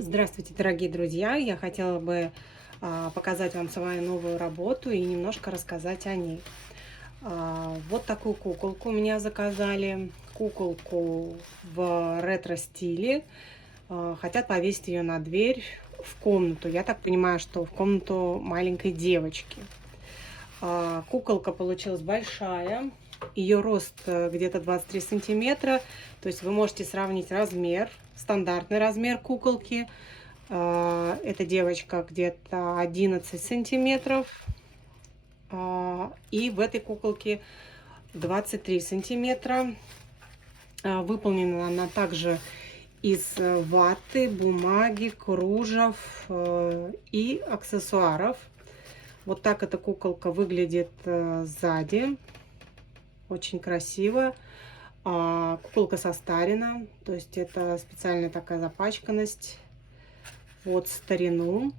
Здравствуйте, дорогие друзья! Я хотела бы показать вам свою новую работу и немножко рассказать о ней. Вот такую куколку у меня заказали. Куколку в ретро-стиле. Хотят повесить ее на дверь в комнату. Я так понимаю, что в комнату маленькой девочки. Куколка получилась большая. Ее рост где-то 23 сантиметра. То есть вы можете сравнить размер, стандартный размер куколки. Эта девочка где-то 11 сантиметров. И в этой куколке 23 сантиметра. Выполнена она также из ваты, бумаги, кружев и аксессуаров. Вот так эта куколка выглядит сзади. Очень красиво. Куколка состарена, то есть это специальная такая запачканность под старину.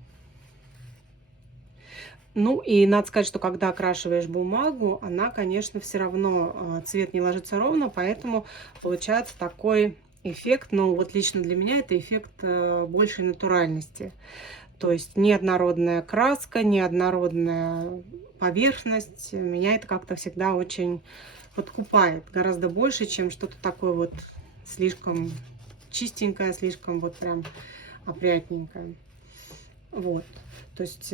Ну и надо сказать, что когда окрашиваешь бумагу, она, конечно, все равно цвет не ложится ровно, поэтому получается такой эффект. Но вот лично для меня это эффект большей натуральности. То есть неоднородная краска, неоднородная поверхность. Меня это как-то всегда очень подкупает. Гораздо больше, чем что-то такое вот слишком чистенькое, слишком вот прям опрятненькое. Вот. То есть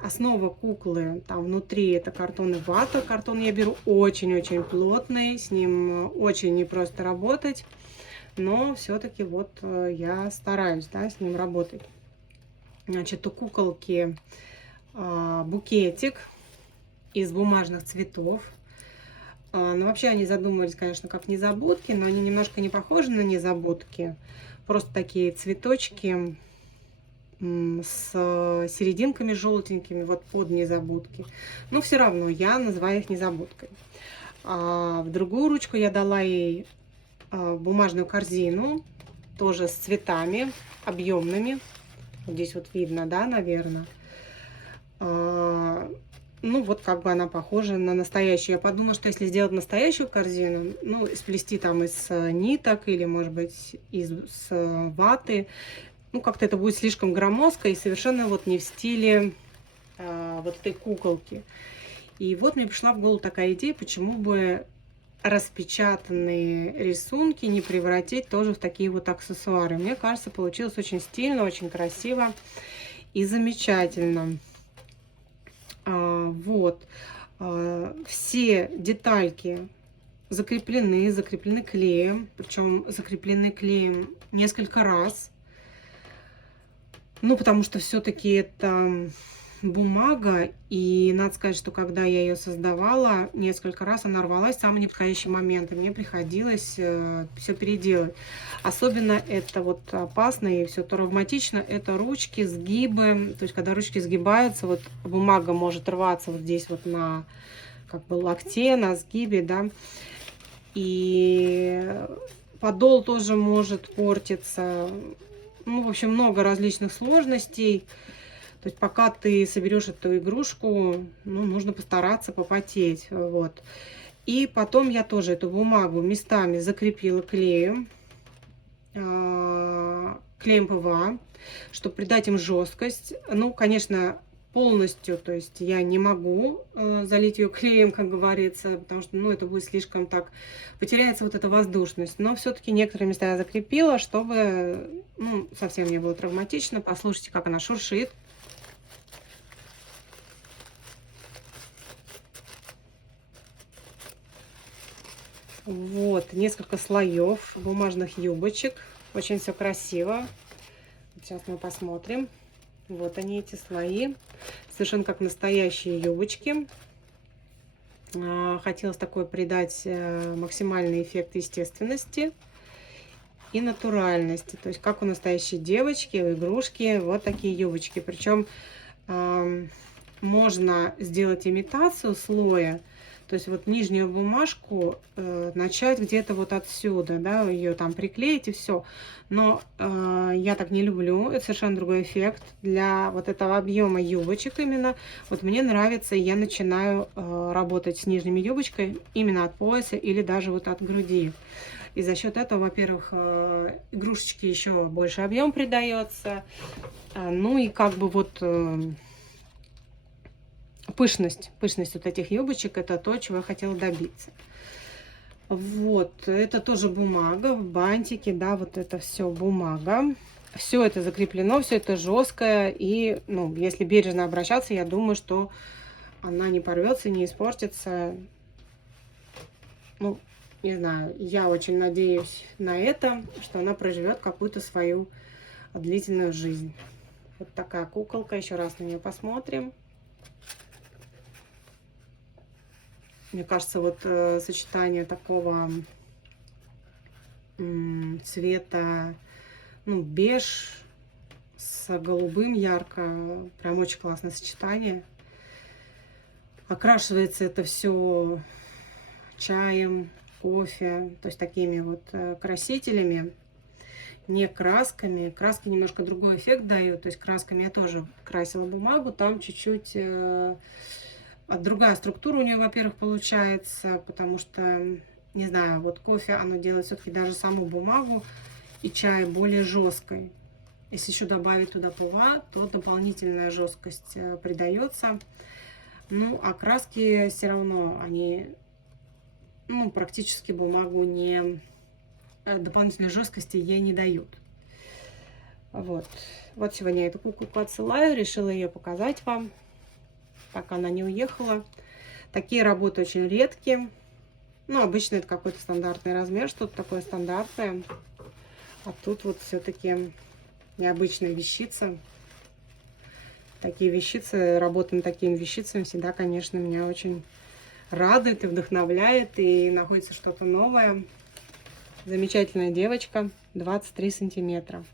основа куклы там внутри это картон и вата. Картон я беру очень-очень плотный, с ним очень непросто работать, но все-таки вот я стараюсь, да, с ним работать. Значит, у куколки букетик из бумажных цветов. Ну, вообще они задумывались, конечно, как незабудки, но они немножко не похожи на незабудки. Просто такие цветочки с серединками желтенькими, вот под незабудки. Но все равно я называю их незабудкой. В другую ручку я дала ей бумажную корзину, тоже с цветами объемными. Вот здесь вот видно, да, наверное. Ну, вот как бы она похожа на настоящую. Я подумала, что если сделать настоящую корзину, ну, сплести там из ниток или, может быть, из ваты, ну, как-то это будет слишком громоздко и совершенно вот не в стиле вот этой куколки. И вот мне пришла в голову такая идея, почему бы распечатанные рисунки не превратить тоже в такие вот аксессуары. Мне кажется, получилось очень стильно, очень красиво и замечательно. Вот. Все детальки закреплены клеем, причем закреплены клеем несколько раз. Ну, потому что все-таки это бумага, и надо сказать, что когда я ее создавала, несколько раз она рвалась в самый неподходящий момент, и мне приходилось все переделать. Особенно это вот опасно и все травматично, это ручки, сгибы, то есть когда ручки сгибаются, вот бумага может рваться вот здесь вот на как бы локте, на сгибе, да, и подол тоже может портиться. Ну, в общем, много различных сложностей. То есть пока ты соберешь эту игрушку, ну, нужно постараться попотеть. Вот. И потом я тоже эту бумагу местами закрепила клеем, клеем ПВА, чтобы придать им жесткость. Ну, конечно, полностью, то есть я не могу залить ее клеем, как говорится, потому что, ну, это будет слишком так, потеряется вот эта воздушность. Но все-таки некоторые места я закрепила, чтобы, ну, совсем не было травматично. Послушайте, как она шуршит. Вот, несколько слоев бумажных юбочек. Очень все красиво. Сейчас мы посмотрим. Вот они, эти слои. Совершенно как настоящие юбочки. Хотелось такой придать максимальный эффект естественности и натуральности. То есть как у настоящей девочки, у игрушки. Вот такие юбочки. Причем можно сделать имитацию слоя. То есть вот нижнюю бумажку начать где-то вот отсюда, да, ее там приклеить и все. Но я так не люблю, это совершенно другой эффект. Для вот этого объема юбочек именно, вот мне нравится, я начинаю работать с нижними юбочкой именно от пояса или даже вот от груди. И за счет этого, во-первых, игрушечке еще больше объем придается. Ну и как бы вот пышность вот этих юбочек, это то, чего я хотела добиться. Вот, это тоже бумага, бантики, да, вот это все бумага. Все это закреплено, все это жесткое. И, ну, если бережно обращаться, я думаю, что она не порвется, не испортится. Ну, не знаю, я очень надеюсь на это, что она проживет какую-то свою длительную жизнь. Вот такая куколка, еще раз на нее посмотрим. Мне кажется, вот сочетание такого цвета, ну, беж с голубым ярко, прям очень классное сочетание. Окрашивается это все чаем, кофе, то есть такими вот красителями, не красками. Краски немножко другой эффект дают, то есть красками я тоже красила бумагу, там чуть-чуть другая структура у нее, во-первых, получается, потому что, не знаю, вот кофе, оно делает все-таки даже саму бумагу и чай более жесткой. Если еще добавить туда ПВА, то дополнительная жесткость придается. Ну, а краски все равно, они, ну, практически бумагу не, дополнительной жесткости ей не дают. Вот. Вот сегодня я эту куколку отсылаю, решила ее показать вам, пока она не уехала. Такие работы очень редкие. Ну, обычно это какой-то стандартный размер, что-то такое стандартное. А тут вот все-таки необычная вещица. Такие вещицы, работа над такими вещицами всегда, конечно, меня очень радует и вдохновляет. И находится что-то новое. Замечательная девочка, 23 сантиметра.